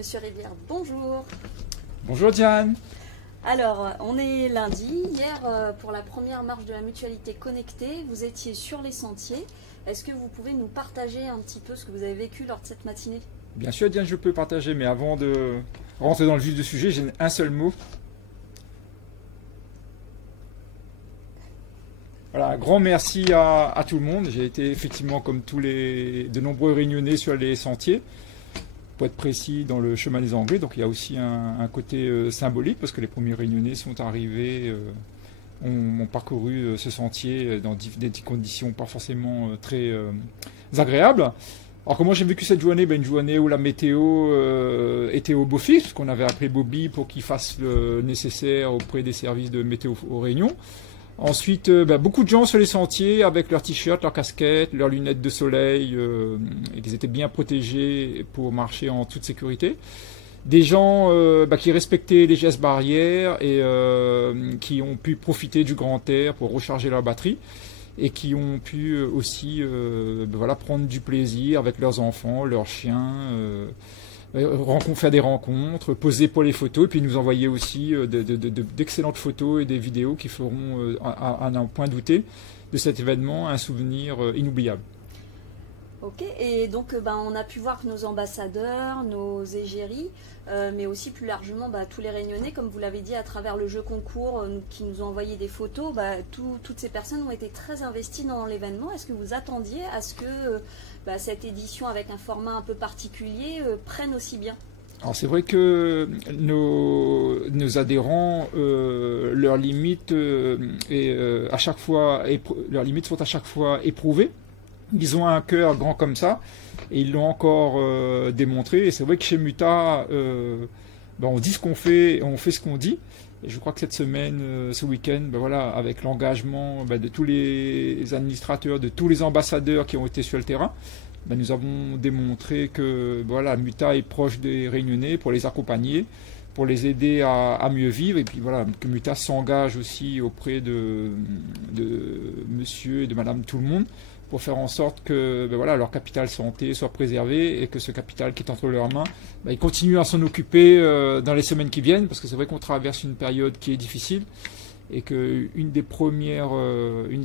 Monsieur Rivière, bonjour. Bonjour Diane. Alors, on est lundi. Hier, pour la première marche de la mutualité connectée, vous étiez sur les sentiers. Est-ce que vous pouvez nous partager un petit peu ce que vous avez vécu lors de cette matinée? Bien sûr Diane, je peux partager, mais avant de rentrer dans le vif du sujet, j'ai un seul mot. Voilà, un grand merci à tout le monde. J'ai été effectivement, comme de nombreux réunionnais sur les sentiers. Pour être précis, dans le chemin des Anglais, donc il y a aussi un côté symbolique, parce que les premiers réunionnais sont arrivés, ont parcouru ce sentier dans des conditions pas forcément très agréables. Alors comment j'ai vécu cette journée? Une journée où la météo était au beau fixe, parce qu'on avait appelé Bobby pour qu'il fasse le nécessaire auprès des services de météo aux Réunions. Ensuite, beaucoup de gens sur les sentiers avec leurs t-shirts, leurs casquettes, leurs lunettes de soleil, et qu'ils étaient bien protégés pour marcher en toute sécurité. Des gens qui respectaient les gestes barrières et qui ont pu profiter du grand air pour recharger leur batterie et qui ont pu aussi prendre du plaisir avec leurs enfants, leurs chiens, faire des rencontres, poser pour les photos, et puis nous envoyer aussi d'excellentes photos et des vidéos qui feront, à n'en point douter, de cet événement un souvenir inoubliable. Ok, et donc on a pu voir que nos ambassadeurs, nos égéries, mais aussi plus largement tous les Réunionnais, comme vous l'avez dit, à travers le jeu concours qui nous ont envoyé des photos, toutes ces personnes ont été très investies dans l'événement. Est-ce que vous attendiez à ce que cette édition avec un format un peu particulier prenne aussi bien? Alors c'est vrai que nos adhérents, leurs limites leurs limites sont à chaque fois éprouvées. Ils ont un cœur grand comme ça, et ils l'ont encore démontré. Et c'est vrai que chez Muta, on dit ce qu'on fait, et on fait ce qu'on dit. Et je crois que cette semaine, ce week-end, avec l'engagement de tous les administrateurs, de tous les ambassadeurs qui ont été sur le terrain, nous avons démontré que Muta est proche des Réunionnais pour les accompagner, pour les aider à mieux vivre, et puis que Muta s'engage aussi auprès de monsieur et de madame tout le monde pour faire en sorte que leur capital santé soit préservé et que ce capital qui est entre leurs mains, ils continuent à s'en occuper dans les semaines qui viennent, parce que c'est vrai qu'on traverse une période qui est difficile et que une des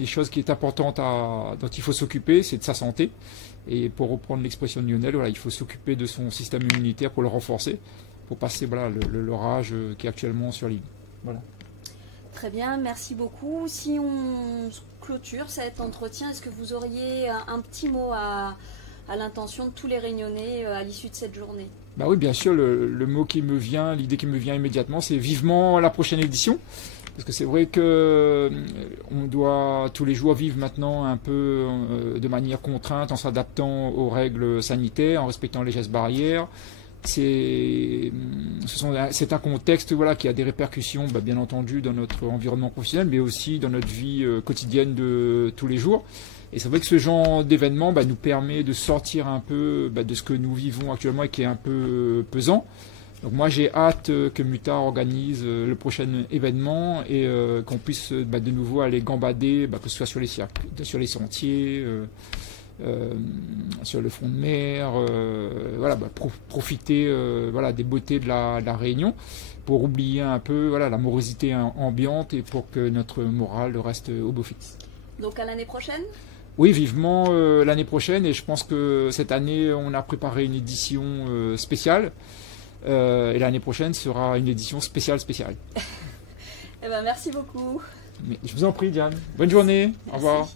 choses qui est importante dont il faut s'occuper, c'est de sa santé. Et pour reprendre l'expression de Lionel, il faut s'occuper de son système immunitaire pour le renforcer, pour passer l'orage qui est actuellement sur l'île. Voilà. Très bien, merci beaucoup. Si on clôture cet entretien, est-ce que vous auriez un petit mot à l'intention de tous les Réunionnais à l'issue de cette journée? Oui, bien sûr, le mot qui me vient, l'idée qui me vient immédiatement, c'est vivement la prochaine édition. Parce que c'est vrai que on doit tous les jours vivre maintenant un peu de manière contrainte, en s'adaptant aux règles sanitaires, en respectant les gestes barrières. C'est un contexte qui a des répercussions, bien entendu, dans notre environnement professionnel, mais aussi dans notre vie quotidienne de tous les jours. Et c'est vrai que ce genre d'événement nous permet de sortir un peu de ce que nous vivons actuellement et qui est un peu pesant. Donc moi j'ai hâte que Muta organise le prochain événement et qu'on puisse de nouveau aller gambader, que ce soit sur les sentiers, sur le front de mer, profiter des beautés de la Réunion pour oublier un peu la morosité ambiante et pour que notre morale reste au beau fixe. Donc à l'année prochaine? Oui, vivement l'année prochaine, et je pense que cette année on a préparé une édition spéciale. Et l'année prochaine sera une édition spéciale. Merci beaucoup. Je vous en prie, Diane. Bonne journée. Merci. Au revoir.